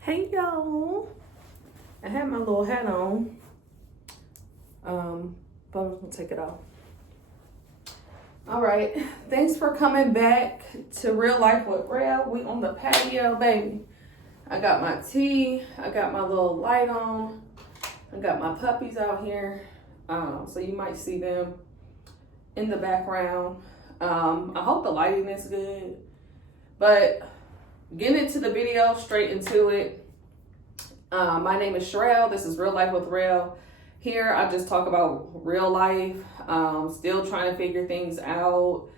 Hey y'all, I had my little hat on, but I'm gonna take it off. All right, thanks for coming back to Real Life with Real. We on the patio, baby. I got my tea, I got my little light on, I got my puppies out here, so you might see them in the background. I hope the lighting is good, but getting into the video, straight into it. My name is Sherelle. This is Real Life with Real. Here, I just talk about real life, still trying to figure things out,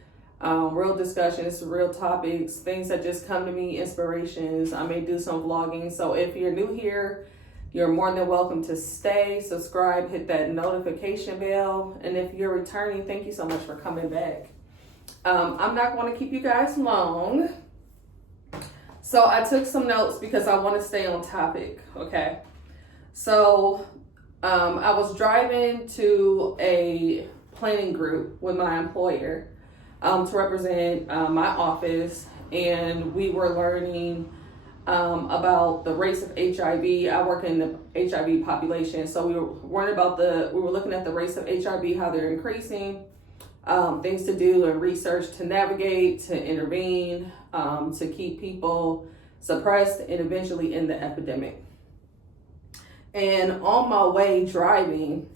real discussions, real topics, things that just come to me, inspirations. I may do some vlogging. So if you're new here, you're more than welcome to stay, subscribe, hit that notification bell. And if you're returning, thank you so much for coming back. I'm not going to keep you guys long. So I took some notes because I want to stay on topic, okay? So I was driving to a planning group with my employer to represent my office, and we were learning about the race of HIV. I work in the HIV population, so we were looking at the race of HIV, how they're increasing, things to do and research to navigate, to intervene, to keep people suppressed and eventually end the epidemic. And on my way driving,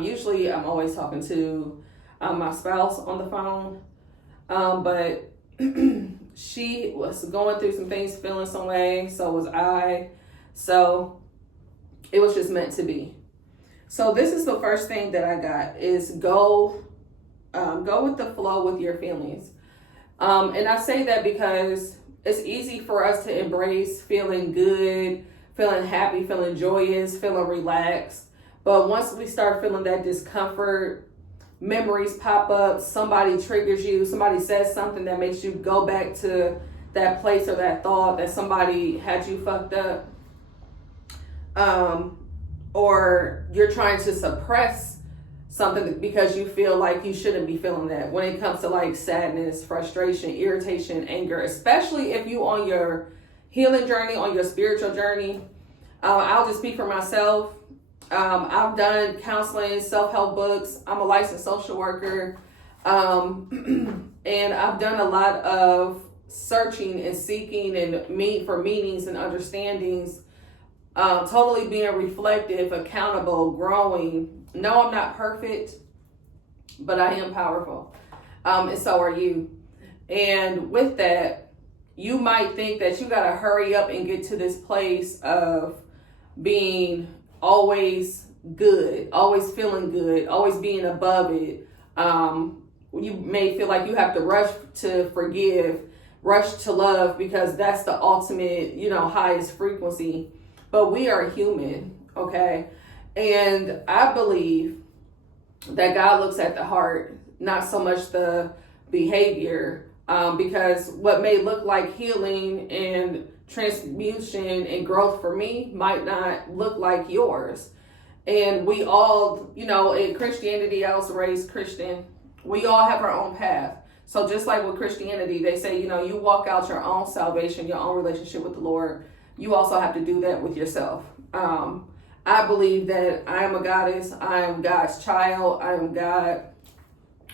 usually I'm always talking to my spouse on the phone, but she was going through some things, feeling some way, so was I. So it was just meant to be. So this is the first thing that I got is go with the flow with your feelings. And I say that because it's easy for us to embrace feeling good, feeling happy, feeling joyous, feeling relaxed. But once we start feeling that discomfort, memories pop up, somebody triggers you, somebody says something that makes you go back to that place or that thought that somebody had you fucked up. Or you're trying to suppress something because you feel like you shouldn't be feeling that. When it comes to like sadness, frustration, irritation, anger, especially if you on your healing journey, on your spiritual journey. I'll just speak for myself. I've done counseling, self-help books. I'm a licensed social worker. And I've done a lot of searching and seeking and for meanings and understandings. Totally being reflective, accountable, growing. No, I'm not perfect, but I am powerful. And so are you. And with that, you might think that you got to hurry up and get to this place of being always good, always feeling good, always being above it. You may feel like you have to rush to forgive, rush to love because that's the ultimate, highest frequency. But we are human, okay? And I believe that God looks at the heart, not so much the behavior, because what may look like healing and transmutation and growth for me might not look like yours. And we all, in Christianity, I was raised Christian, we all have our own path. So just like with Christianity, they say, you walk out your own salvation, your own relationship with the Lord. You also have to do that with yourself. I believe that I am a goddess. I am God's child. I am God.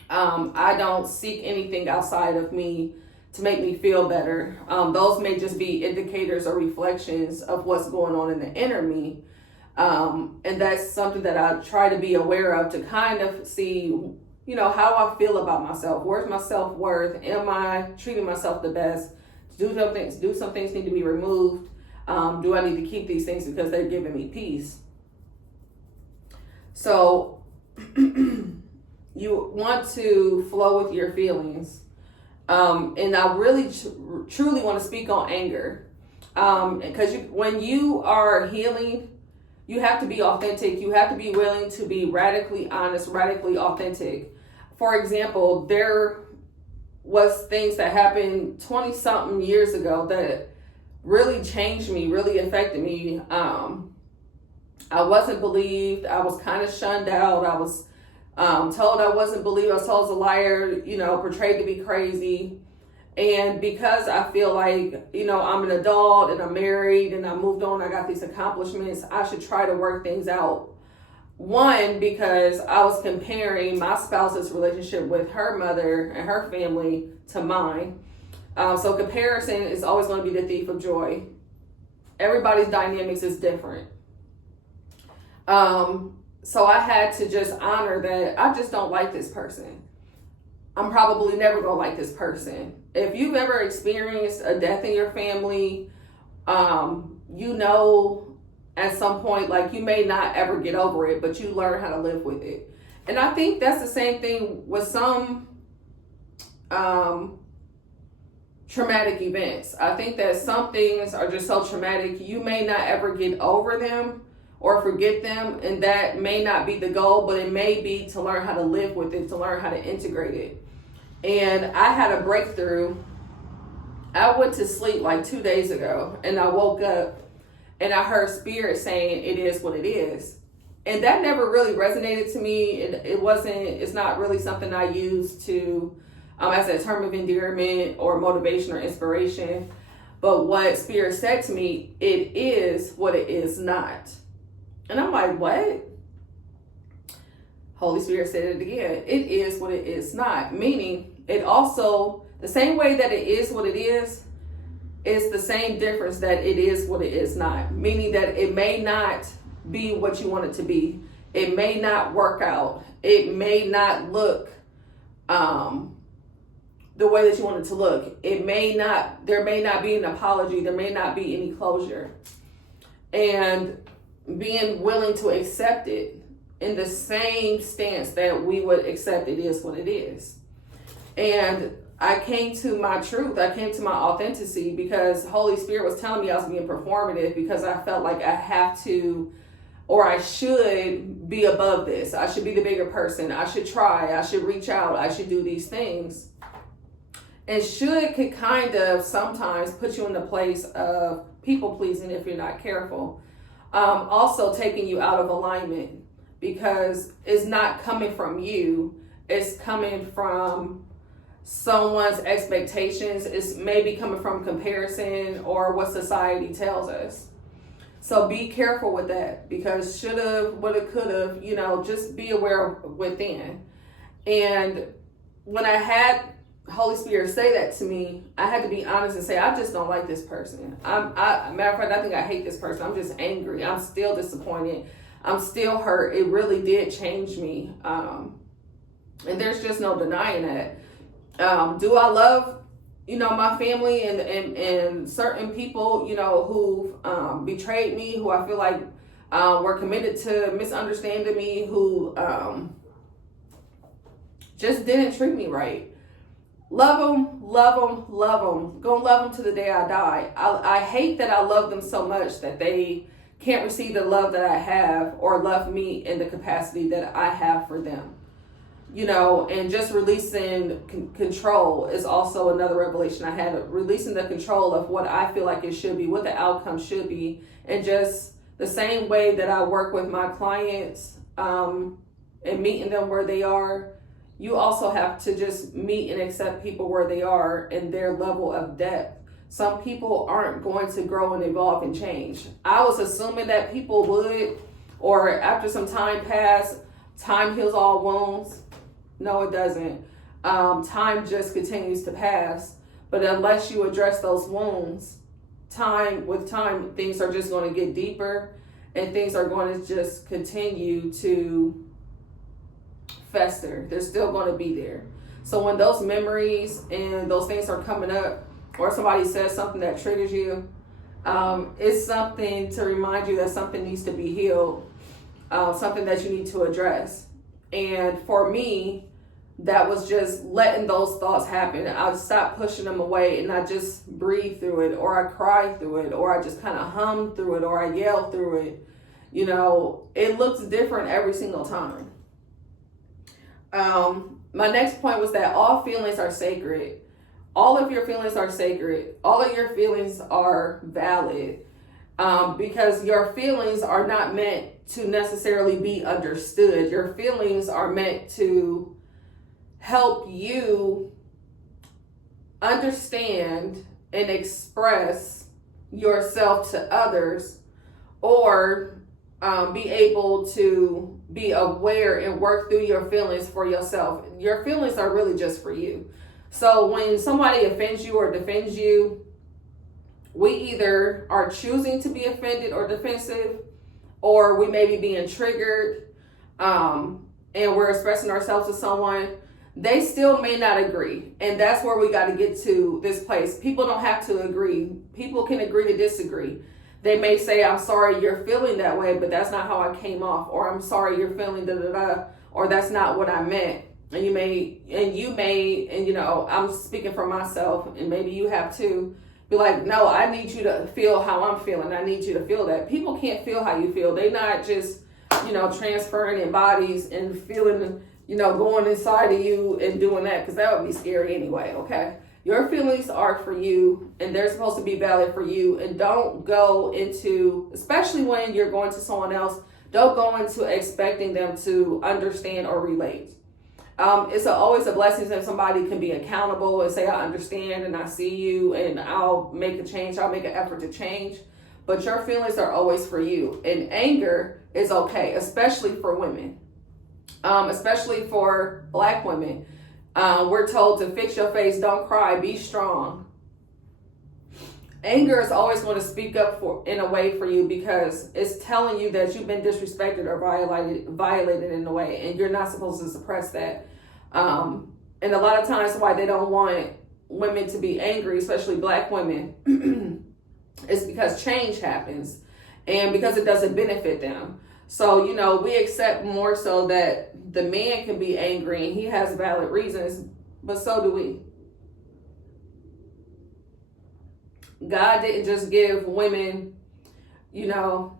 I don't seek anything outside of me to make me feel better. Those may just be indicators or reflections of what's going on in the inner me. And that's something that I try to be aware of to kind of see, how I feel about myself. Where's my self-worth? Am I treating myself the best? Do some things need to be removed? Do I need to keep these things because they're giving me peace? So you want to flow with your feelings. And I really truly want to speak on anger. Because when you are healing, you have to be authentic. You have to be willing to be radically honest, radically authentic. For example, there was things that happened 20 something years ago that really changed me, really affected me. I wasn't believed. I was kind of shunned out. I was told I wasn't believed. I was told I was a liar, portrayed to be crazy. And because I feel like, I'm an adult and I'm married and I moved on, I got these accomplishments, I should try to work things out. One, because I was comparing my spouse's relationship with her mother and her family to mine. So comparison is always going to be the thief of joy. Everybody's dynamics is different. So I had to just honor that I just don't like this person. I'm probably never going to like this person. If you've ever experienced a death in your family, at some point, like, you may not ever get over it, but you learn how to live with it. And I think that's the same thing with some traumatic events. I think that some things are just so traumatic, you may not ever get over them or forget them, and that may not be the goal, but it may be to learn how to live with it, to learn how to integrate it. And I had a breakthrough. I went to sleep like 2 days ago, and I woke up and I heard Spirit saying, "It is what it is." And that never really resonated to me. It's not really something I use to, as a term of endearment or motivation or inspiration. But what Spirit said to me, it is what it is not. And I'm like, what? Holy Spirit said it again. It is what it is not. Meaning, it also, the same way that it is what it is the same difference that it is what it is not. Meaning that it may not be what you want it to be. It may not work out. It may not look the way that you want it to look. There may not be an apology. There may not be any closure. And being willing to accept it in the same stance that we would accept it is what it is. And I came to my truth. I came to my authenticity because Holy Spirit was telling me I was being performative, because I felt like I have to, or I should be above this. I should be the bigger person. I should try. I should reach out. I should do these things. And should could kind of sometimes put you in the place of people pleasing if you're not careful. Also taking you out of alignment, because it's not coming from you. It's coming from someone's expectations. It's maybe coming from comparison or what society tells us. So be careful with that, because shoulda, woulda, coulda, just be aware within. And when I had Holy Spirit say that to me, I had to be honest and say, I just don't like this person. Matter of fact, I think I hate this person. I'm just angry. I'm still disappointed. I'm still hurt. It really did change me. And there's just no denying that. Do I love, my family and certain people, who betrayed me, who I feel like were committed to misunderstanding me, who just didn't treat me right. Love them, love them, love them. Gonna love them to the day I die. I hate that I love them so much that they can't receive the love that I have, or love me in the capacity that I have for them. And just releasing control is also another revelation I had. Releasing the control of what I feel like it should be, what the outcome should be. And just the same way that I work with my clients and meeting them where they are, you also have to just meet and accept people where they are and their level of depth. Some people aren't going to grow and evolve and change. I was assuming that people would, or after some time passed, time heals all wounds. No, it doesn't. Time just continues to pass. But unless you address those wounds, with time, things are just going to get deeper, and things are going to just continue to fester. They're still going to be there. So when those memories and those things are coming up, or somebody says something that triggers you, it's something to remind you that something needs to be healed, something that you need to address. And for me, that was just letting those thoughts happen. I stopped pushing them away, and I just breathe through it, or I cry through it, or I just kind of hum through it, or I yell through it. It looks different every single time. My next point was that all feelings are sacred. All of your feelings are sacred. All of your feelings are valid, because your feelings are not meant to necessarily be understood. Your feelings are meant to help you understand and express yourself to others, or be able to be aware and work through your feelings for yourself. Your feelings are really just for you. So when somebody offends you or defends you, we either are choosing to be offended or defensive, or we may be being triggered, and we're expressing ourselves to someone. They still may not agree. And that's where we got to get to this place. People don't have to agree. People can agree to disagree. They may say, I'm sorry you're feeling that way, but that's not how I came off. Or I'm sorry you're feeling da da da. Or that's not what I meant. And you may, and you know, I'm speaking for myself, and maybe you have too. Be like, no, I need you to feel how I'm feeling. I need you to feel that. People can't feel how you feel. They're not just, you know, transferring in bodies and feeling, you know, going inside of you and doing that, because that would be scary anyway, okay? Your feelings are for you, and they're supposed to be valid for you. And don't go into, especially when you're going to someone else, don't go into expecting them to understand or relate. It's always a blessing if somebody can be accountable and say, I understand and I see you and I'll make a change. I'll make an effort to change. But your feelings are always for you. And anger is okay, especially for women, especially for Black women. We're told to fix your face, don't cry, be strong. Anger is always going to speak up in a way for you, because it's telling you that you've been disrespected or violated in a way, and you're not supposed to suppress that. And a lot of times why they don't want women to be angry, especially Black women, is because change happens and because it doesn't benefit them. So, you know, we accept more so that the man can be angry and he has valid reasons, but so do we. God didn't just give women, you know,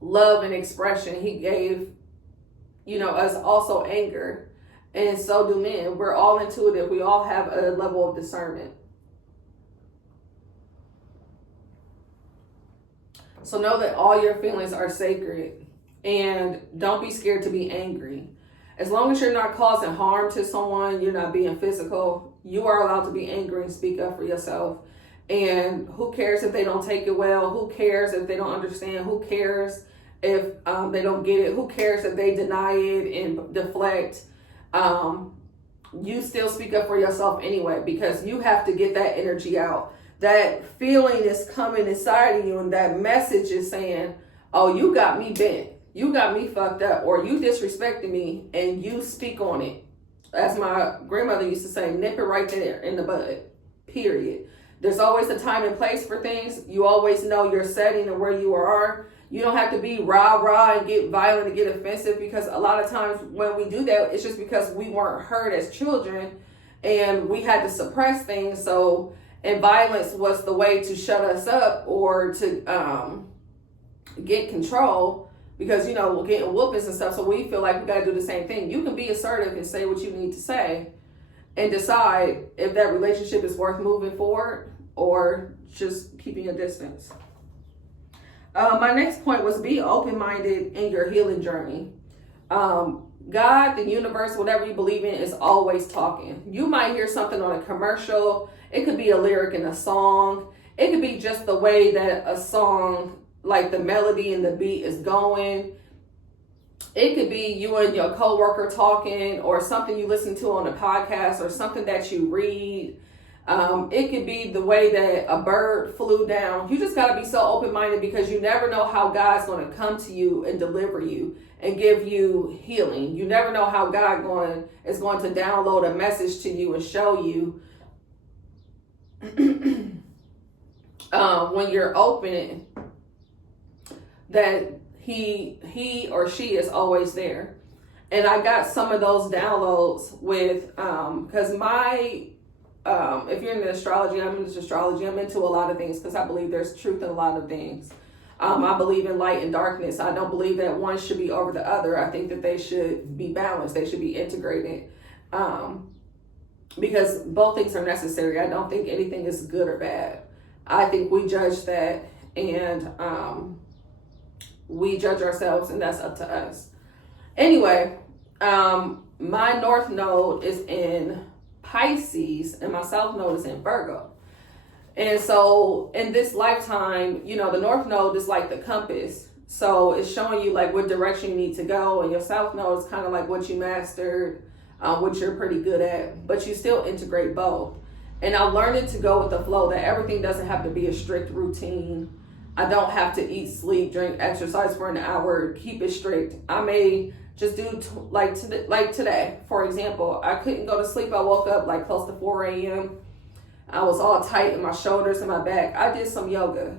love and expression. He gave, you know, us also anger. And so do men. We're all intuitive. We all have a level of discernment. So know that all your feelings are sacred, and don't be scared to be angry. As long as you're not causing harm to someone, you're not being physical, you are allowed to be angry and speak up for yourself. And who cares if they don't take it well? Who cares if they don't understand? Who cares if they don't get it? Who cares if they deny it and deflect? You still speak up for yourself anyway, because you have to get that energy out. That feeling is coming inside of you, and that message is saying, oh, you got me bent. You got me fucked up, or you disrespected me, and you speak on it. As my grandmother used to say, nip it right there in the bud, period. There's always a time and place for things. You always know your setting and where you are. You don't have to be rah-rah and get violent and get offensive, because a lot of times when we do that, it's just because we weren't heard as children and we had to suppress things. So, and violence was the way to shut us up or to get control, because, you know, we're getting whoopings and stuff. So we feel like we got to do the same thing. You can be assertive and say what you need to say, and decide if that relationship is worth moving forward or just keeping a distance. My next point was be open-minded in your healing journey. God, the universe, whatever you believe in, is always talking. You might hear something on a commercial. It could be a lyric in a song. It could be just the way that a song, like the melody and the beat is going. It could be you and your coworker talking, or something you listen to on a podcast, or something that you read. It could be the way that a bird flew down. You just got to be so open-minded, because you never know how God's going to come to you and deliver you and give you healing. You never know how God is going to download a message to you and show you when you're open, that he or she is always there. And I got some of those downloads with, because if you're into astrology, I'm into astrology. I'm into a lot of things because I believe there's truth in a lot of things. I believe in light and darkness. I don't believe that one should be over the other. I think that they should be balanced. They should be integrated, because both things are necessary. I don't think anything is good or bad. I think we judge that, and we judge ourselves, and that's up to us. Anyway, my North Node is in Pisces, and my South Node is in Virgo. And so in this lifetime, you know, the North Node is like the compass. So it's showing you like what direction you need to go. And your South Node is kind of like what you mastered, what you're pretty good at. But you still integrate both. And I'm learning to go with the flow, that everything doesn't have to be a strict routine. I don't have to eat, sleep, drink, exercise for an hour, keep it strict. I may just do like today, for example. I couldn't go to sleep. I woke up like close to 4 a.m. I was all tight in my shoulders and my back. I did some yoga.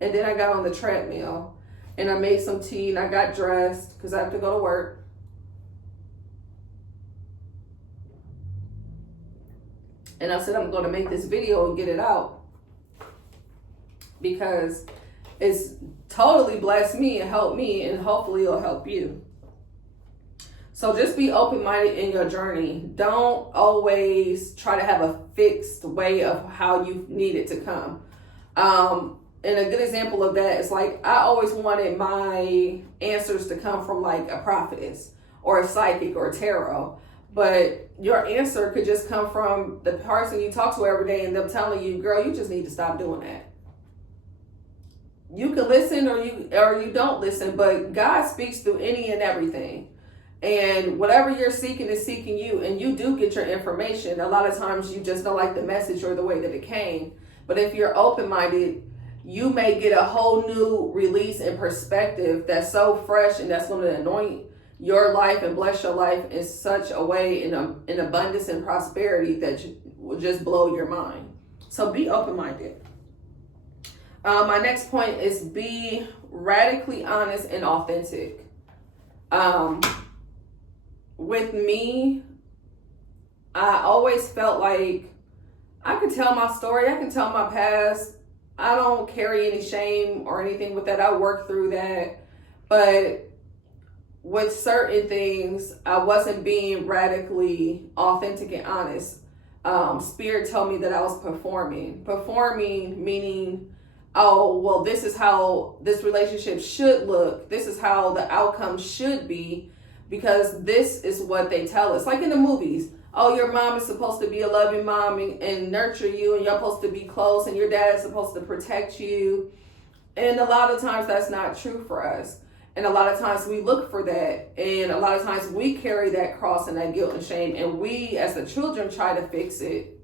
And then I got on the treadmill and I made some tea and I got dressed because I have to go to work. And I said, I'm going to make this video and get it out because it's totally blessed me and helped me, and hopefully it'll help you. So just be open-minded in your journey. Don't always try to have a fixed way of how you need it to come. And a good example of that is like, I always wanted my answers to come from like a prophetess or a psychic or a tarot. But your answer could just come from the person you talk to every day and them telling you, girl, you just need to stop doing that. You can listen or you don't listen, but God speaks through any and everything. And whatever you're seeking is seeking you, and you do get your information. A lot of times you just don't like the message or the way that it came. But if you're open-minded, you may get a whole new release and perspective that's so fresh and that's going to anoint your life and bless your life in such a way in abundance and prosperity that will just blow your mind. So be open-minded. My next point is be radically honest and authentic. With me, I always felt like I could tell my story. I can tell my past. I don't carry any shame or anything with that. I work through that. But with certain things, I wasn't being radically authentic and honest. Spirit told me that I was performing. Performing meaning, oh, well, this is how this relationship should look. This is how the outcome should be, because this is what they tell us. Like in the movies, oh, your mom is supposed to be a loving mom and nurture you, and you're supposed to be close, and your dad is supposed to protect you. And a lot of times that's not true for us. And a lot of times we look for that, and a lot of times we carry that cross and that guilt and shame, and we as the children try to fix it.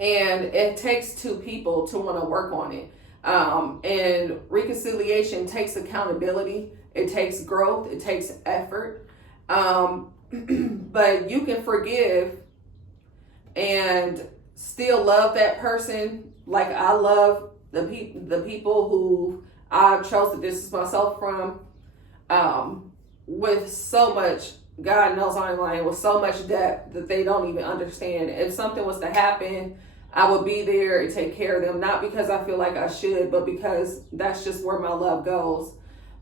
And it takes two people to want to work on it. And reconciliation takes accountability. It takes growth. It takes effort. But you can forgive and still love that person. Like I love the people who I chose to distance myself from, with so much, God knows I'm lying, with so much depth that they don't even understand. If something was to happen, I would be there and take care of them, not because I feel like I should, but because that's just where my love goes.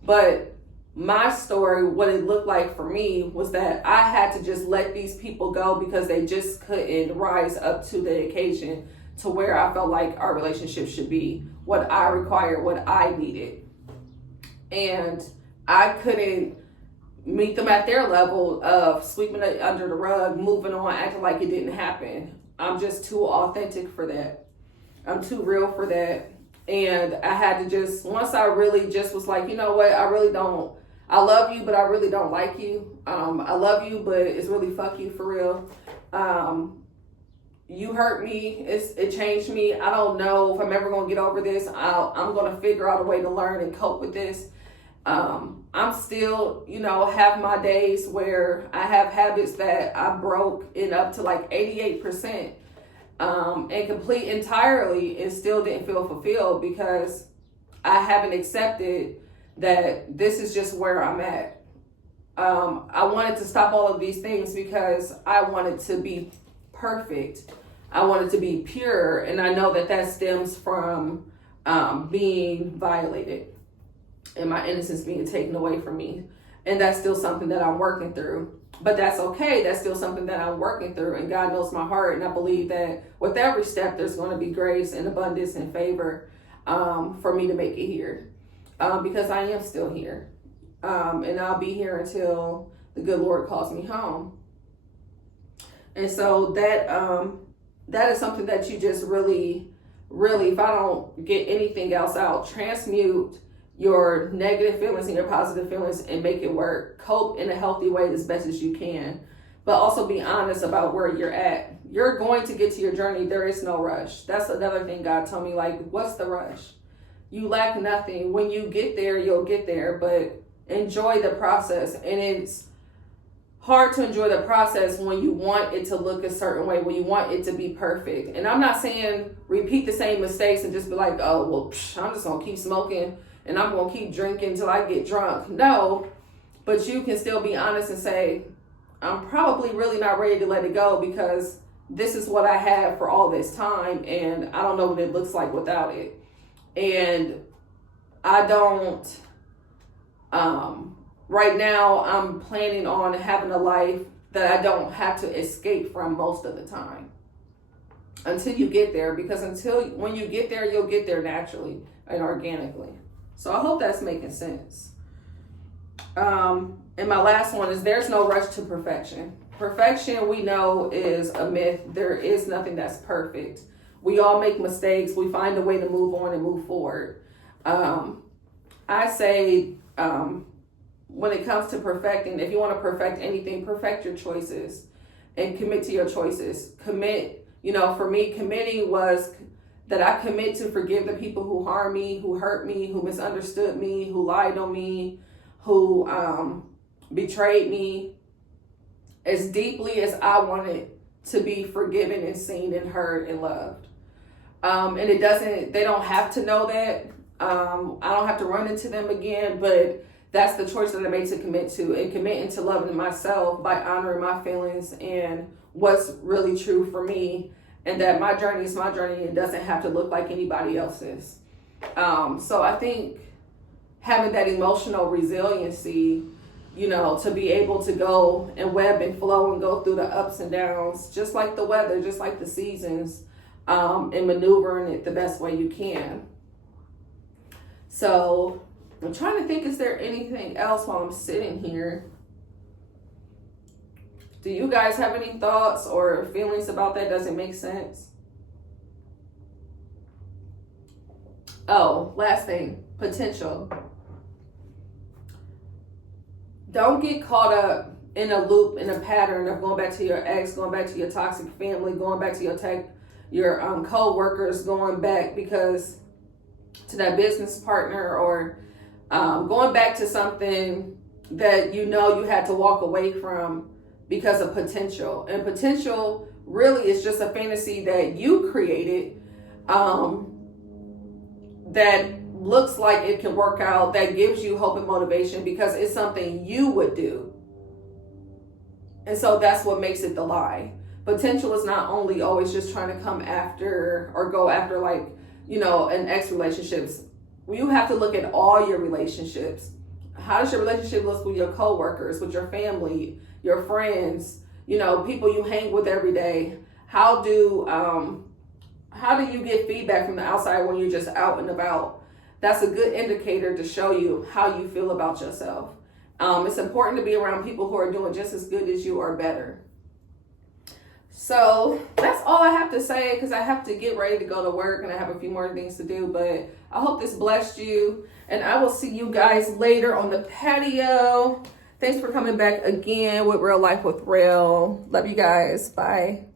But my story, what it looked like for me was that I had to just let these people go because they just couldn't rise up to the occasion to where I felt like our relationship should be, what I required, what I needed. And I couldn't meet them at their level of sweeping it under the rug, moving on, acting like it didn't happen. I'm just too authentic for that. I'm too real for that. And I had to just, once I really just was like, you know what, I love you, but I really don't like you. I love you, but it's really fuck you for real. You hurt me. It changed me. I don't know if I'm ever going to get over this. I'm going to figure out a way to learn and cope with this. I'm still, have my days where I have habits that I broke in up to like 88%, and complete entirely, and still didn't feel fulfilled because I haven't accepted that this is just where I'm at. I wanted to stop all of these things because I wanted to be perfect. I wanted to be pure, and I know that stems from being violated and my innocence being taken away from me. And that's still something that I'm working through. But that's okay. That's still something that I'm working through. And God knows my heart. And I believe that with every step, there's going to be grace and abundance and favor for me to make it here. Because I am still here. And I'll be here until the good Lord calls me home. And so that is something that you just really, if I don't get anything else out, transmute your negative feelings and your positive feelings and make it work. Cope in a healthy way as best as you can, but also be honest about where you're at. You're going to get to your journey. There is no rush. That's another thing God told me, like, what's the rush? You lack nothing. When you get there, you'll get there, but enjoy the process. And it's hard to enjoy the process when you want it to look a certain way, when you want it to be perfect. And I'm not saying repeat the same mistakes and just be like, oh, well, I'm just going to keep smoking and I'm going to keep drinking until I get drunk. No, but you can still be honest and say, I'm probably really not ready to let it go because this is what I have for all this time and I don't know what it looks like without it. And I don't, right now I'm planning on having a life that I don't have to escape from most of the time until you get there, because when you get there, you'll get there naturally and organically. So I hope that's making sense. And my last one is there's no rush to perfection. Perfection, we know, is a myth. There is nothing that's perfect. We all make mistakes. We find a way to move on and move forward. I say, when it comes to perfecting, if you want to perfect anything, perfect your choices and commit to your choices. Commit, for me, committing was that I commit to forgive the people who harmed me, who hurt me, who misunderstood me, who lied on me, who betrayed me, as deeply as I wanted to be forgiven and seen and heard and loved. And they don't have to know that. I don't have to run into them again, but that's the choice that I made to commit to, and committing to loving myself by honoring my feelings and what's really true for me, and that my journey is my journey and it doesn't have to look like anybody else's. So I think having that emotional resiliency, to be able to go and web and flow and go through the ups and downs, just like the weather, just like the seasons, and maneuvering it the best way you can. So I'm trying to think, is there anything else while I'm sitting here? Do you guys have any thoughts or feelings about that? Does it make sense? Oh, last thing, potential. Don't get caught up in a loop, in a pattern of going back to your ex, going back to your toxic family, going back to your co-workers, going back to that business partner, or going back to something that you had to walk away from because of potential. And potential really is just a fantasy that you created, that looks like it can work out, that gives you hope and motivation because it's something you would do. And so that's what makes it the lie. Potential is not only always just trying to come after or go after, like, an ex relationships. You have to look at all your relationships. How does your relationship look with your coworkers, with your family, your friends, people you hang with every day? How do you get feedback from the outside when you're just out and about? That's a good indicator to show you how you feel about yourself. It's important to be around people who are doing just as good as you or better. So that's all I have to say, because I have to get ready to go to work and I have a few more things to do. But I hope this blessed you, and I will see you guys later on the patio. Thanks for coming back again with Real Life with Real. Love you guys. Bye.